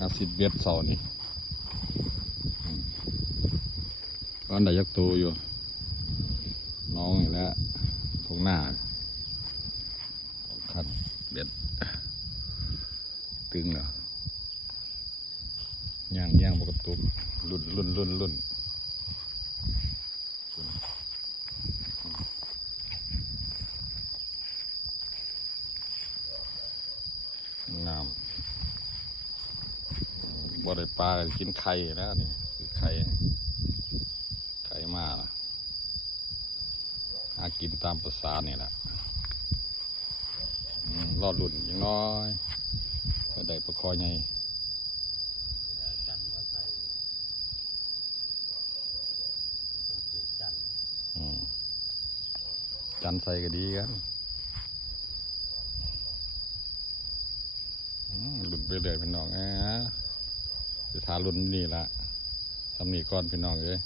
อาซิดเบ็ดเสานี่ก้อนได้ยักตัวอยู่น้องอีกแล้วทงหน้าคัดเบ็ดตึงเหรอย่างปกติรุ่นงามบ่ได้ปลากินไข่แล้วนี่คือไข่มาล่ะหากินตามประสาเนี่ยแหละรอดรุ่นอย่างน้อยก็ได้ประคอใหญ่จันใส่ก็ดีกันหลุดไปเลยพี่น้องจะทารุ่นนี่ละทำนี่ก้อนพี่น้องเลย